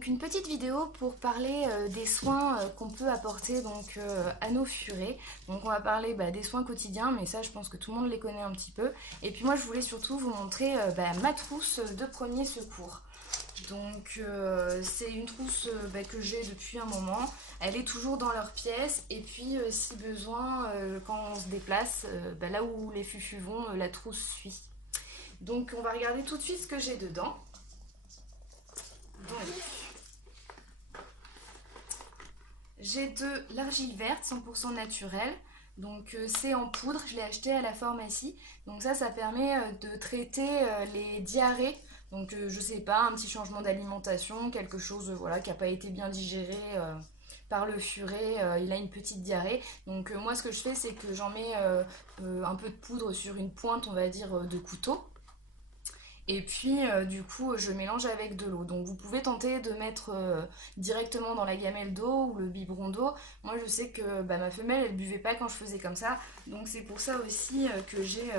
Donc une petite vidéo pour parler des soins qu'on peut apporter à nos furets. Donc on va parler des soins quotidiens, mais ça je pense que tout le monde les connaît un petit peu. Et puis moi je voulais surtout vous montrer ma trousse de premier secours. C'est une trousse que j'ai depuis un moment. Elle est toujours dans leur pièce. Et puis si besoin, quand on se déplace, là où les fufus vont, la trousse suit. Donc on va regarder tout de suite ce que j'ai dedans. Donc, j'ai de l'argile verte 100% naturelle. C'est en poudre, je l'ai acheté à la pharmacie. Donc ça permet de traiter les diarrhées. Je sais pas, un petit changement d'alimentation, quelque chose voilà, qui n'a pas été bien digéré par le furet, il a une petite diarrhée. Moi ce que je fais c'est que j'en mets un peu de poudre sur une pointe on va dire de couteau. Et puis du coup je mélange avec de l'eau. Donc vous pouvez tenter de mettre directement dans la gamelle d'eau ou le biberon d'eau. Moi je sais que ma femelle elle buvait pas quand je faisais comme ça. Donc c'est pour ça aussi que j'ai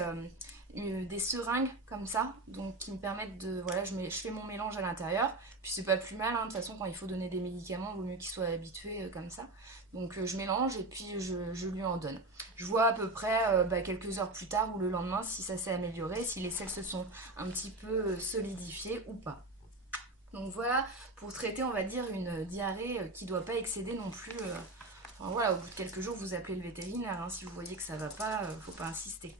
des seringues comme ça. Donc qui me permettent de... Voilà, je fais mon mélange à l'intérieur. Puis c'est pas plus mal, hein. De toute façon quand il faut donner des médicaments, il vaut mieux qu'ils soient habitués comme ça. Je mélange et puis je lui en donne. Je vois à peu près quelques heures plus tard ou le lendemain si ça s'est amélioré, si les selles se sont un petit peu solidifiées ou pas. Donc voilà, pour traiter on va dire une diarrhée qui ne doit pas excéder non plus. Enfin, voilà, au bout de quelques jours vous appelez le vétérinaire, hein, si vous voyez que ça va pas, faut pas insister.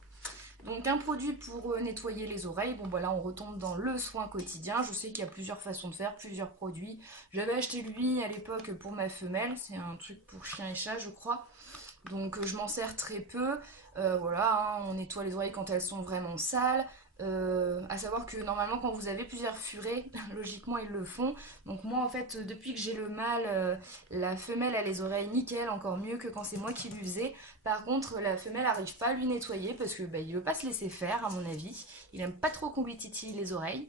Donc un produit pour nettoyer les oreilles. Bon là on retombe dans le soin quotidien. Je sais qu'il y a plusieurs façons de faire, plusieurs produits. J'avais acheté lui à l'époque pour ma femelle. C'est un truc pour chien et chat je crois. Je m'en sers très peu. Voilà, hein, on nettoie les oreilles quand elles sont vraiment sales. À savoir que normalement quand vous avez plusieurs furets, logiquement ils le font. Donc moi en fait depuis que j'ai le mâle, la femelle a les oreilles nickel, encore mieux que quand c'est moi qui lui faisais. Par contre la femelle n'arrive pas à lui nettoyer parce que il veut pas se laisser faire à mon avis. Il aime pas trop qu'on lui titille les oreilles.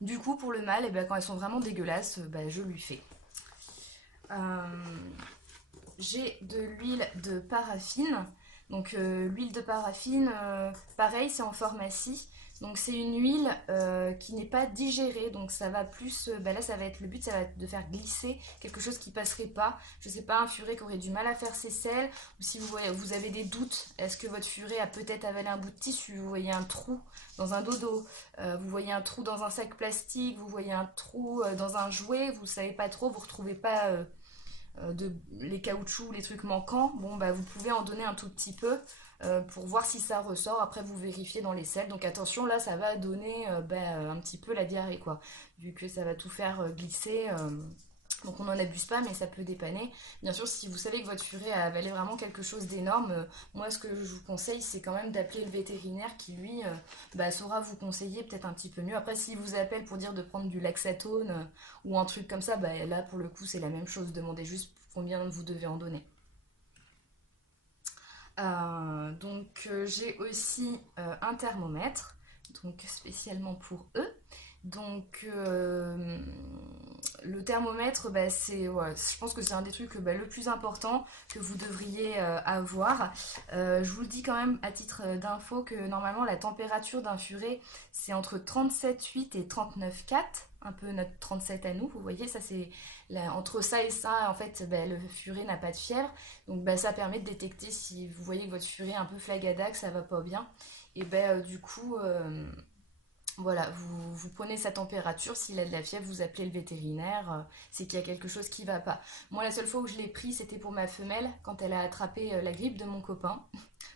Du coup pour le mâle, quand elles sont vraiment dégueulasses, je lui fais. Euh, j'ai de l'huile de paraffine. L'huile de paraffine, pareil, c'est en pharmacie. Donc c'est une huile qui n'est pas digérée. Donc ça va plus, là ça va être le but, ça va être de faire glisser quelque chose qui passerait pas. Je sais pas, un furet qui aurait du mal à faire ses selles. Ou si vous avez des doutes, est-ce que votre furet a peut-être avalé un bout de tissu? Vous voyez un trou dans un dodo, vous voyez un trou dans un sac plastique, vous voyez un trou dans un jouet, vous savez pas trop, vous retrouvez pas les caoutchoucs, les trucs manquants, vous pouvez en donner un tout petit peu pour voir si ça ressort. Après, vous vérifiez dans les selles. Donc attention, là, ça va donner un petit peu la diarrhée, quoi. Vu que ça va tout faire glisser. Donc on n'en abuse pas, mais ça peut dépanner. Bien sûr, si vous savez que votre furet a avalé vraiment quelque chose d'énorme, moi ce que je vous conseille, c'est quand même d'appeler le vétérinaire qui lui saura vous conseiller peut-être un petit peu mieux. Après, s'il vous appelle pour dire de prendre du laxatone ou un truc comme ça, là pour le coup c'est la même chose. Demandez juste combien vous devez en donner. J'ai aussi un thermomètre, donc spécialement pour eux. Le thermomètre, je pense que c'est un des trucs le plus important que vous devriez avoir. Je vous le dis quand même à titre d'info que normalement la température d'un furet c'est entre 37,8 et 39,4, un peu notre 37 à nous. Vous voyez, ça c'est entre ça et ça en fait le furet n'a pas de fièvre. Ça permet de détecter si vous voyez que votre furet est un peu flagada, que ça va pas bien. Et du coup voilà, vous prenez sa température, s'il a de la fièvre, vous appelez le vétérinaire, c'est qu'il y a quelque chose qui va pas. Moi, la seule fois où je l'ai pris, c'était pour ma femelle, quand elle a attrapé la grippe de mon copain.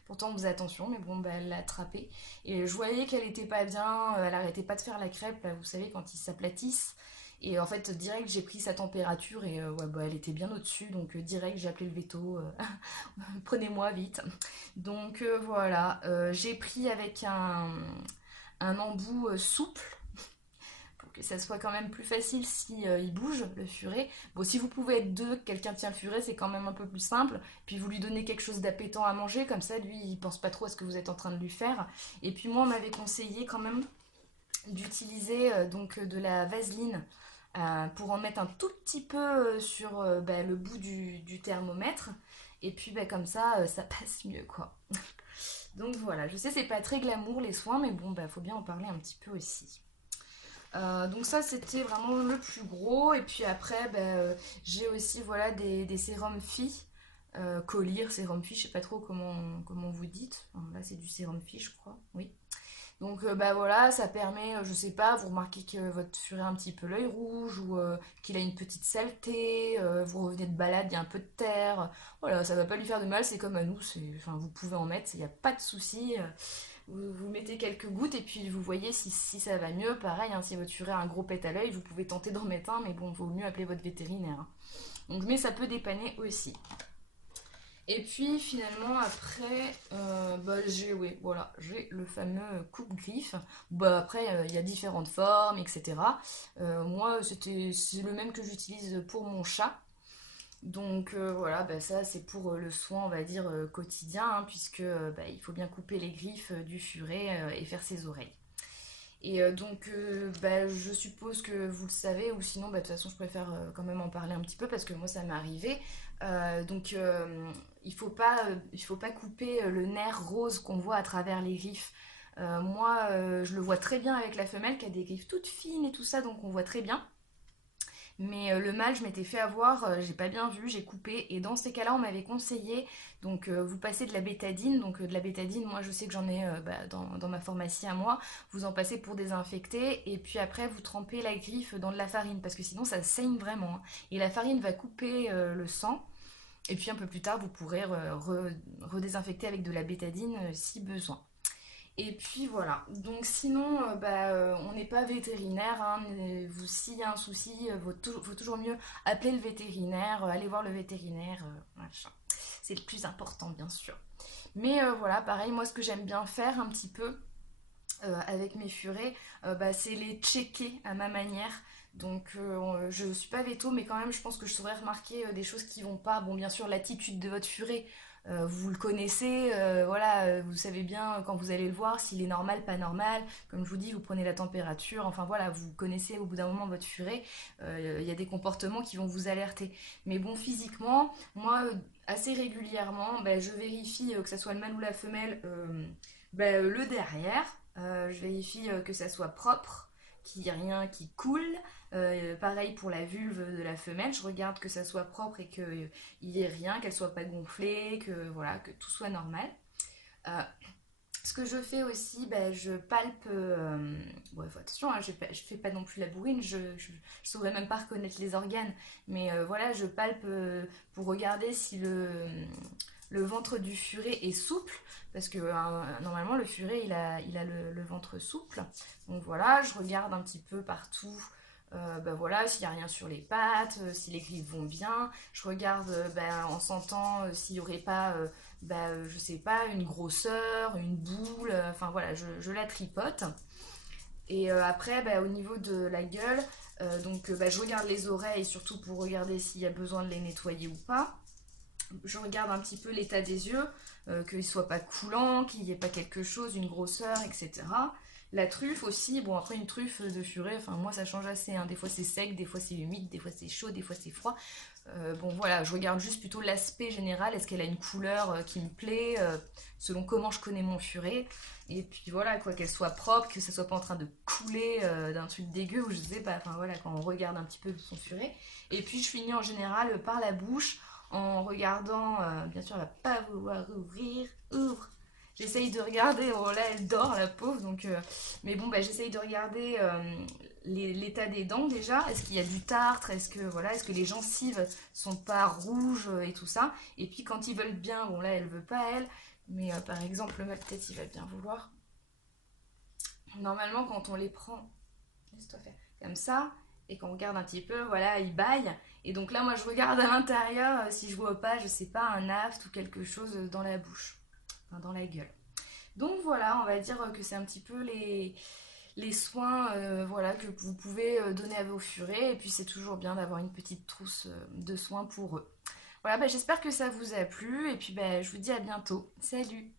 Pourtant, on faisait attention, mais elle l'a attrapée. Et je voyais qu'elle était pas bien, elle arrêtait pas de faire la crêpe, là, vous savez, quand ils s'aplatissent. Et en fait, direct, j'ai pris sa température et elle était bien au-dessus. Direct, j'ai appelé le veto. Prenez-moi vite. Voilà, j'ai pris avec un embout souple pour que ça soit quand même plus facile si il bouge le furet. Bon, si vous pouvez être deux, quelqu'un tient le furet, c'est quand même un peu plus simple. Puis vous lui donnez quelque chose d'appétant à manger, comme ça lui il pense pas trop à ce que vous êtes en train de lui faire. Et puis moi on m'avait conseillé quand même d'utiliser de la vaseline pour en mettre un tout petit peu sur le bout du thermomètre. Et puis comme ça, ça passe mieux quoi. Donc voilà, je sais c'est pas très glamour les soins, mais faut bien en parler un petit peu aussi. Donc ça c'était vraiment le plus gros. Et puis après j'ai aussi voilà des sérums filles. Collyre, sérum fiche, je sais pas trop comment vous dites. Enfin, là c'est du sérum fiche je crois, oui. Donc voilà, ça permet, je sais pas, vous remarquez que votre furet a un petit peu l'œil rouge ou qu'il a une petite saleté, vous revenez de balade, il y a un peu de terre. Voilà, ça va pas lui faire de mal, c'est comme à nous, enfin, vous pouvez en mettre, il n'y a pas de souci. Vous mettez quelques gouttes et puis vous voyez si ça va mieux. Pareil, hein, si votre furet a un gros pet à l'œil, vous pouvez tenter d'en mettre un, mais bon, vaut mieux appeler votre vétérinaire, hein. Donc, mais ça peut dépanner aussi. Et puis finalement après, j'ai oui, voilà, j'ai le fameux coupe-griffe. Après, il y a différentes formes, etc. Moi, c'est le même que j'utilise pour mon chat. Donc voilà, ça c'est pour le soin, on va dire, quotidien, hein, puisque il faut bien couper les griffes du furet et faire ses oreilles. Et je suppose que vous le savez, ou sinon, de toute façon, je préfère quand même en parler un petit peu parce que moi, ça m'est arrivé. Il faut pas couper le nerf rose qu'on voit à travers les griffes. Moi, je le vois très bien avec la femelle qui a des griffes toutes fines et tout ça, donc on voit très bien. Mais le mâle, je m'étais fait avoir, j'ai pas bien vu, j'ai coupé. Et dans ces cas-là, on m'avait conseillé, donc vous passez de la bétadine. Donc de la bétadine, moi je sais que j'en ai dans ma pharmacie à moi. Vous en passez pour désinfecter. Et puis après, vous trempez la griffe dans de la farine. Parce que sinon, ça saigne vraiment, hein. Et la farine va couper le sang. Et puis un peu plus tard, vous pourrez redésinfecter avec de la bétadine si besoin. Et puis voilà. Donc sinon, on n'est pas vétérinaire, hein. S'il y a un souci, faut toujours mieux appeler le vétérinaire, aller voir le vétérinaire, machin. C'est le plus important, bien sûr. Mais voilà, pareil, moi ce que j'aime bien faire un petit peu avec mes furets, c'est les checker à ma manière. Donc je suis pas véto, mais quand même je pense que je saurais remarquer des choses qui vont pas. Bon, bien sûr, l'attitude de votre furet, vous le connaissez, voilà, vous savez bien quand vous allez le voir s'il est normal, pas normal. Comme je vous dis, vous prenez la température, enfin voilà, vous connaissez au bout d'un moment votre furet. Il y a des comportements qui vont vous alerter. Mais bon, physiquement, moi, assez régulièrement, je vérifie que ça soit le mâle ou la femelle, le derrière. Je vérifie que ça soit propre, qu'il n'y ait rien qui coule. Pareil pour la vulve de la femelle, je regarde que ça soit propre et qu'il n'y ait rien, qu'elle soit pas gonflée, que voilà, que tout soit normal. Euh, Ce que je fais aussi, je palpe. Bon, attention, hein, je fais pas non plus la bourrine, je saurais même pas reconnaître les organes, mais voilà, je palpe pour regarder si le ventre du furet est souple, parce que normalement le furet il a le ventre souple. Donc voilà, je regarde un petit peu partout. Voilà, s'il n'y a rien sur les pattes, si les griffes vont bien, je regarde en sentant s'il n'y aurait pas, je sais pas, une grosseur, une boule, enfin voilà, je la tripote. Et après, au niveau de la gueule, je regarde les oreilles, surtout pour regarder s'il y a besoin de les nettoyer ou pas. Je regarde un petit peu l'état des yeux, qu'ils ne soient pas coulants, qu'il n'y ait pas quelque chose, une grosseur, etc. La truffe aussi, bon après une truffe de furet, enfin moi ça change assez, hein. Des fois c'est sec, des fois c'est humide, des fois c'est chaud, des fois c'est froid. Bon voilà, je regarde juste plutôt l'aspect général, est-ce qu'elle a une couleur qui me plaît, selon comment je connais mon furet. Et puis voilà, quoi, qu'elle soit propre, que ça soit pas en train de couler d'un truc dégueu ou je sais pas, enfin voilà, quand on regarde un petit peu son furet. Et puis je finis en général par la bouche en regardant, bien sûr elle va pas vouloir ouvrir, ouvre. J'essaye de regarder, oh là elle dort la pauvre, donc mais bon j'essaye de regarder l'état des dents déjà, est-ce qu'il y a du tartre, est-ce que les gencives sont pas rouges et tout ça. Et puis quand ils veulent bien, bon là elle veut pas elle, mais par exemple le mâle peut-être il va bien vouloir. Normalement quand on les prend, laisse-toi faire, comme ça, et qu'on regarde un petit peu, voilà, il baille. Et donc là, moi, je regarde à l'intérieur si je vois pas, je sais pas, un aft ou quelque chose dans la bouche, enfin, dans la gueule. Donc voilà, on va dire que c'est un petit peu les soins voilà, que vous pouvez donner à vos furets. Et puis c'est toujours bien d'avoir une petite trousse de soins pour eux. Voilà, j'espère que ça vous a plu. Et puis je vous dis à bientôt. Salut!